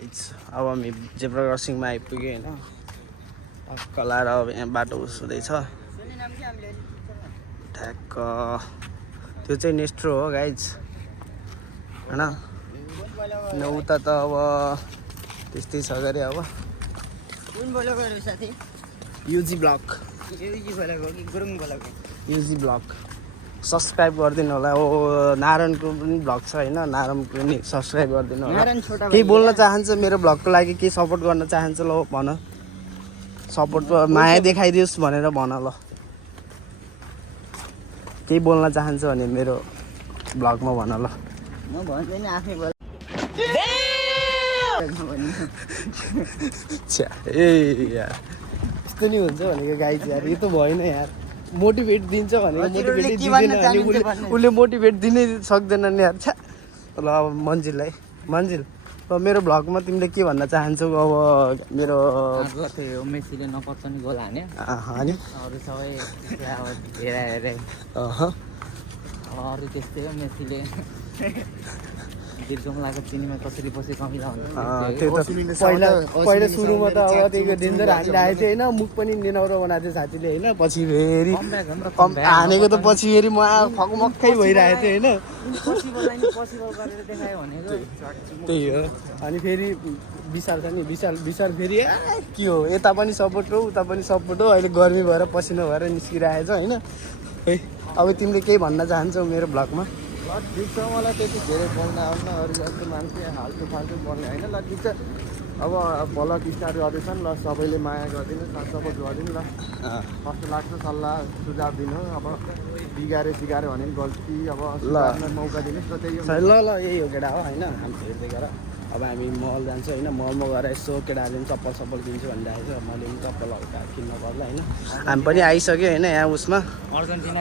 guys अब हामी zebra क्रसिङमा आइपुग्यो होइन टक्क लाएर अब यहाँ बाटो हुँदैछ ठ्याक्क त्यो चाहिँ नेस्ट्रो हो गाइज होइन उता त अब त्यस्तै छ गरे अब UG blog UG blog subscribe गरिदिनु होला ओ नारायणको पनि ब्लग छ होइन नारायणको पनि सब्सक्राइब गरिदिनु होला केही बोल्न चाहन्छ मेरो ब्लगको लागि केही सपोर्ट गर्न चाहन्छ ल भन सपोर्ट माया देखाइदियोस् भनेर भन ल केही बोल्न चाहन्छ भने मेरो ब्लगमा भन ल म भन्छु नि आफै बोल ए यार यस्तो नि हुन्छ भनेको गाइज यार यो त भएन यार मोटिभेट दिन्छ भनेको मोटिभेट दिँदैन अनि उसले मोटिभेट दिनै सक्दैन नि यार छ्या ल अब मन्जिललाई मन्जिल अब मेरो भ्लगमा तिमीले के भन्न चाहन्छौ अब मेरो त्यो मेसीले नपत्ने गोल हान्यो अनि अरू सबै अब हेरे अरू त्यस्तै हो मेसीले दिलकमलाको चिनीमा कसरी पछि कमिला हुन्छ त्यो त पहिला सुरुमा त अब त्यो डेन्जर हामीले आएको थियो होइन मुख पनि निनौरो बनाएको थियो साथीले होइन पछि फेरि हानेको त पछि फेरि म फकमक्कै भइरहेको थियो होइन त्यही हो अनि फेरि विशाल छ नि विशाल फेरि के हो यता पनि सपोर्ट हो उता पनि सपोर्ट हो अहिले गर्मी भएर पसिना भएर निस्किरहेको छ होइन है अब तिमीले केही भन्न चाहन्छौ मेरो ब्लगमा ल ठिक छ मलाई त्यति धेरै बोल्न आउन अरू जस्तो मान्छे हाल्टु फाल्टु बोल्ने होइन ल ठिक छ अब ब्लग स्टार्ट गर्दैछन् ल सबैले माया गरिदिनु सपोर्ट गरिदिनु ल कस्तो लाग्छ सल्लाह सुझाव दिनु अब बिगारे भने पनि गल्ती अब मौका दिनुहोस् र त्यही ल यही हो केटा हो होइन हामी हेर्दै गर अब हामी मल जान्छौँ होइन मलमा गएर यसो केटाहरूले पनि चप्पल किन्छु भनिरहेको छ मैले पनि चप्पल हल्का किन्न पर्ला होइन हामी पनि आइसक्यो होइन यहाँ उसमा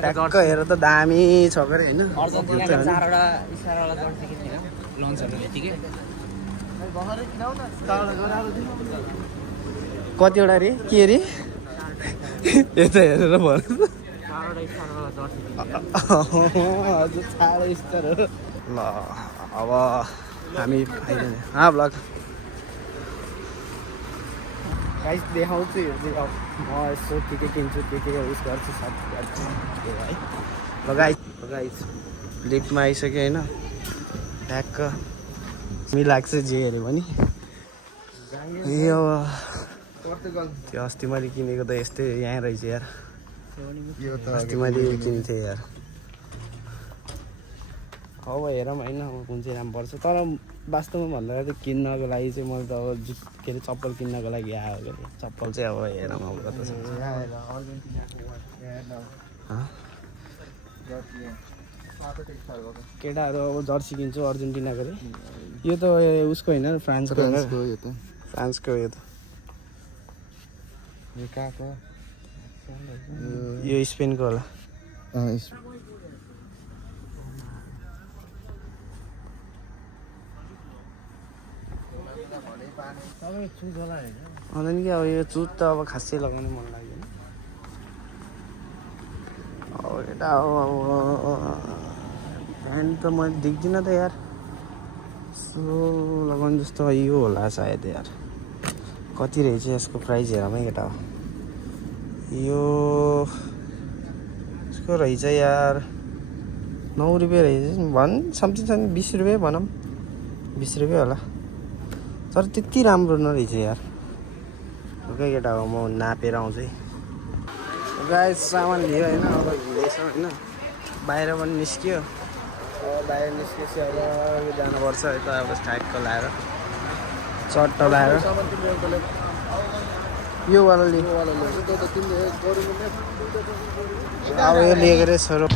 ट्याक्क हेर त दामी छ अरे होइन कतिवटा रे के अरे यता हेरेर भन हजुर साह्रो स्टार हो ल अब हामी ब्लग गाइस देखाउँछु यो चाहिँ अब म यसो के किन्छु के उस गर्छु सब गर्छु है ल गाइस लिफ्टमा आइसक्यो होइन ट्याक्क लाग्छ जे हेऱ्यो भने यो त्यो अस्ति मैले किनेको त यस्तै यहाँ रहेछ यार अस्ति मैले किनेको थिएँ यार अब हेरौँ होइन अब कुन चाहिँ राम्रो पर्छ तर वास्तवमा भन्दा चाहिँ किन्नको लागि चाहिँ मैले त अब के अरे चप्पल किन्नको लागि आयो अरे चप्पल चाहिँ अब हेरौँ अब कता छ केटाहरू अब जर्सी किन्छु अर्जेन्टिनाको अरे यो त उसको होइन फ्रान्सको फ्रान्सको यो त यो स्पेनको होला अन्त नि अब यो चुट त अब खासै लगाउनु मन लाग्दैन अब केटा अब प्यान्ट त मैले देख्दिनँ त यार सो लगाउनु जस्तो यो होला सायद यार कति रहेछ यसको प्राइस हेरौँ है केटा यो यसको रहेछ यार 9 रुपियाँ रहेछ भन् समथिङ 20 रुपियाँ भनौँ 20 रुपियाँ होला तर त्यति राम्रो नरहेछ यार ओके केटा हो म नापेर आउँछु है गाइस सामान लियो होइन अब हिँडेछ होइन बाहिर पनि निस्क्यो अब बाहिर निस्केपछि अब जानुपर्छ यता अब स्ट्राइकको लाएर चट्ट लाएर यो वाला लियो अब यो लिएको रे छोरो